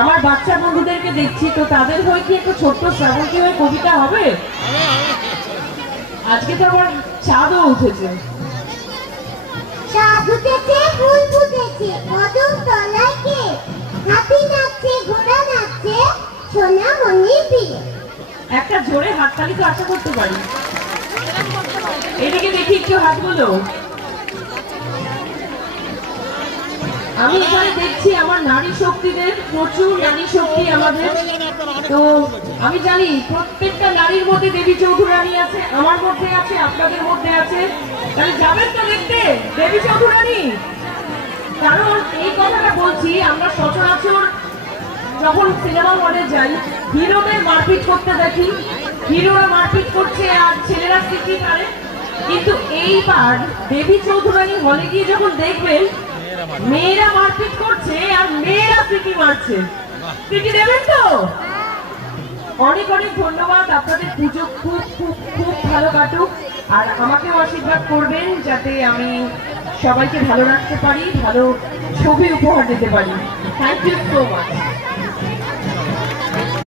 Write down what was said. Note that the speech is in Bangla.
আমার বাচ্চা বন্ধুদেরকে দেখছি, তো তাদের হয়ে কি একটা ছোট্ট শ্রাবন্তী হয়ে কবিতা হবে? আজকে তো আমার চাঁদও উঠেছে। চাঁদ উঠেছে, ফুল ফুটেছে, কদম তলায় কে? হাতি নাচছে, ঘোড়া নাচছে, সোনামণির বিয়ে। একটা জোরে হাততালি তো আশা করতে পারি। এদিকে দেখি একটু হাতগুলো। আমি এখানে দেখছি আমার নারী শক্তিদের, প্রচুর নারী শক্তি আমাদের। তো আমি জানি প্রত্যেকটা নারীর মধ্যে দেবী চৌধুরানী আছে, আমার মধ্যে আছে, আপনাদের মধ্যে আছে। তাহলে যাবেন তো দেখতে দেবী চৌধুরানী? কারণ এই কথাটা বলছি, আমরা সচরাচর যখন সিনেমা হলে যাই হিরোদের মারপিট করতে দেখি, হিরোরা মারপিট করছে আর ছেলেরা সিটি পারে। কিন্তু এইবার দেবী চৌধুরানী হলে গিয়ে যখন দেখবেন মেয়েরা মারপিট করছে আর মেয়েরা সিটি মারছে। সিটি দেবেন তো? অনেক অনেক ধন্যবাদ। আপনাদের পুজো খুব খুব খুব ভালো কাটুক, আর আমাকেও আশীর্বাদ করবেন যাতে আমি সবাইকে ভালো রাখতে পারি, ভালো ছবি উপহার দিতে পারি। Thank you so much.